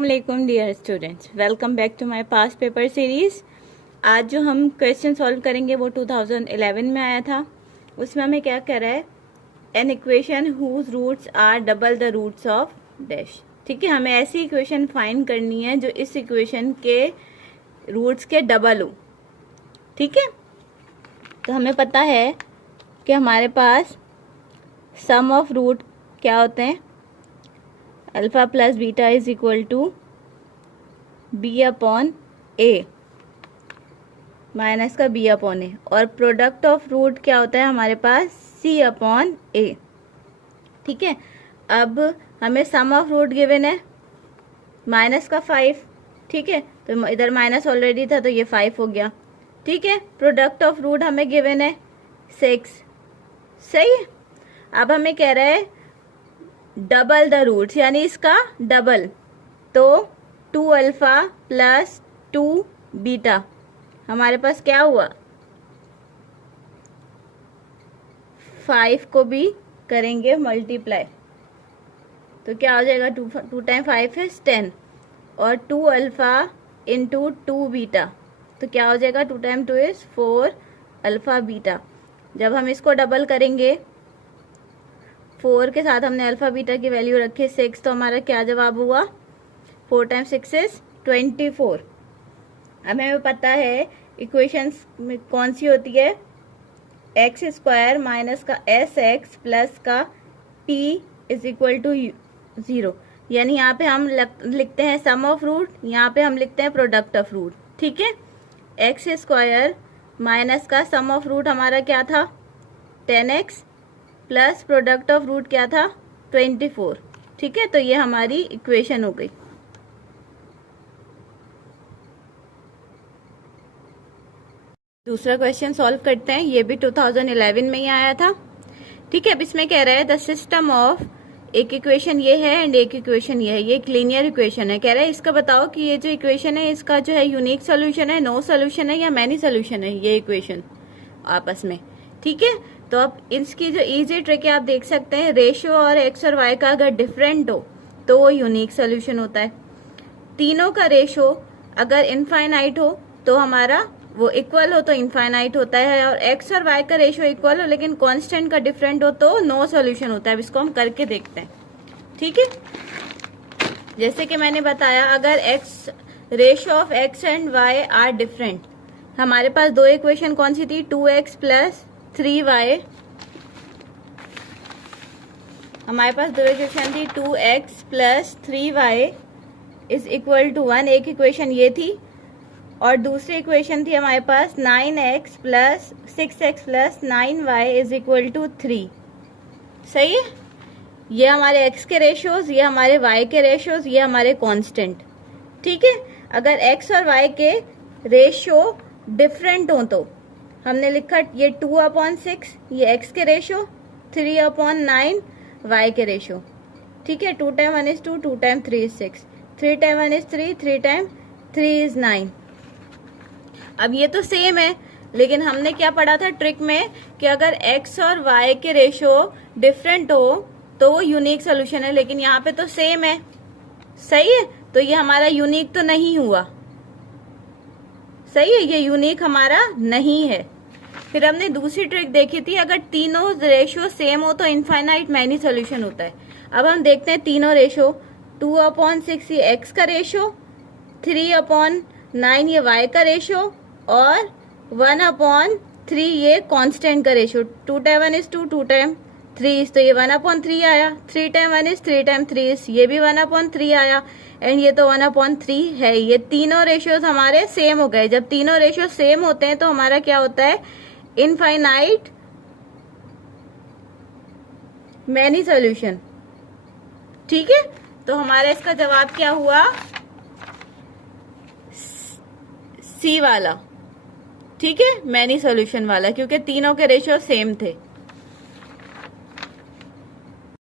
वालेकुम dear students, welcome back to my past paper series. आज जो हम क्वेश्चन सॉल्व करेंगे वो 2011 में आया था। उसमें हमें क्या कह रहा है, an equation whose roots are double the roots of dash. ठीक है, हमें ऐसी इक्वेशन फाइंड करनी है जो इस इक्वेशन के रूट्स के डबल हो। ठीक है, तो हमें पता है कि हमारे पास सम ऑफ रूट क्या होते हैं, alpha plus beta is equal to B upon A minus का बी अपॉन ए, और प्रोडक्ट ऑफ रूट क्या होता है हमारे पास, सी अपॉन ए। ठीक है, अब हमें सम ऑफ रूट गिवन है माइनस का 5। ठीक है, तो इधर माइनस ऑलरेडी था तो ये 5 हो गया। ठीक है, प्रोडक्ट ऑफ रूट हमें गिवन है 6। सही है, अब हमें कह रहा है डबल द रूट्स, यानी इसका डबल, तो 2 अल्फा प्लस 2 बीटा हमारे पास क्या हुआ, 5 को भी करेंगे मल्टीप्लाई तो क्या हो जाएगा, 2 टाइम 5 है 10, और 2 अल्फा इंटू 2 बीटा तो क्या हो जाएगा, 2 टाइम 2 इज 4 अल्फा बीटा। जब हम इसको डबल करेंगे 4 के साथ हमने अल्फा बीटा की वैल्यू रखी 6, तो हमारा क्या जवाब हुआ, 4 टाइम 6 इज 24। अब हमें पता है इक्वेशन में कौन सी होती है, एक्स स्क्वायर माइनस का एस एक्स प्लस का पी इज इक्वल टू 0, यानी यहाँ पे हम लिखते हैं सम ऑफ रूट, यहाँ पे हम लिखते हैं प्रोडक्ट ऑफ रूट। ठीक है, एक्स स्क्वायर माइनस का सम ऑफ रूट हमारा क्या था 10x plus product of root क्या था 24। ठीक है, तो ये हमारी इक्वेशन हो गई। दूसरा क्वेश्चन सॉल्व करते हैं, ये भी 2011 में ही आया था। ठीक है, अब इसमें कह रहा है द सिस्टम ऑफ, एक इक्वेशन ये है एंड एक इक्वेशन ये है, ये एक लीनियर इक्वेशन है। कह रहा है इसका बताओ कि ये जो इक्वेशन है इसका जो है यूनिक सोल्यूशन है, नो सोल्यूशन है या मैनी सोल्यूशन है, ये इक्वेशन आपस में। ठीक है, तो अब इसकी जो इजी ट्रिक है आप देख सकते हैं, रेशियो और एक्स और वाई का अगर डिफरेंट हो तो वो यूनिक सोल्यूशन होता है। तीनों का रेशियो अगर इनफाइनाइट हो तो हमारा वो इक्वल हो तो इनफाइनाइट होता है, और एक्स और वाई का रेशियो इक्वल हो लेकिन कांस्टेंट का डिफरेंट हो तो नो सॉल्यूशन होता है। अब इसको हम करके देखते हैं। ठीक है, जैसे कि मैंने बताया, अगर X ratio of X and Y are different, हमारे पास दो इक्वेशन कौन सी थी, 2x प्लस 3y, हमारे पास दो इक्वेशन थी 2x plus 3y is equal to 1, एक इक्वेशन ये थी, और दूसरी इक्वेशन थी हमारे पास 9x plus 6x plus 9y is equal to 3। सही है, ये हमारे x के रेशियोज, ये हमारे y के रेशियोज, ये हमारे कांस्टेंट। ठीक है, अगर x और y के रेशियो डिफरेंट हो तो हमने लिखा ये 2/6, ये x के रेशियो, 3/9 y के रेशियो। ठीक है, 2 time 1 is 2, 2 time 3 is 6, 3 time 1 is 3, 3 time 3 is 9। अब ये तो सेम है, लेकिन हमने क्या पढ़ा था ट्रिक में कि अगर x और y के रेशियो डिफरेंट हो तो वो यूनिक सोल्यूशन है, लेकिन यहाँ पे तो सेम है। सही है, तो ये हमारा यूनिक तो नहीं हुआ। सही है, ये यूनिक हमारा नहीं है। फिर हमने दूसरी ट्रिक देखी थी, अगर तीनों रेशियो सेम हो तो इनफाइनाइट मैनी सोल्यूशन होता है। अब हम देखते हैं तीनों रेशियो, 2/6 ये x का रेशियो, 3/9 ये y का रेशियो, और 1/3 ये कांस्टेंट का ratio. 2 time 1 is 2, 2 time 3 is, तो ये 1/3 आया, 3 टाइम 1 इज 3 टाइम 3 इज, ये भी 1/3 आया, एंड ये तो 1/3 है। ये तीनों रेशियोज हमारे सेम हो गए। जब तीनों रेशियो सेम होते हैं तो हमारा क्या होता है, इनफाइनाइट मैनी सोल्यूशन। ठीक है, तो हमारा इसका जवाब क्या हुआ, सी वाला। ठीक है, मैनी सोल्यूशन वाला, क्योंकि तीनों के रेशियो सेम थे।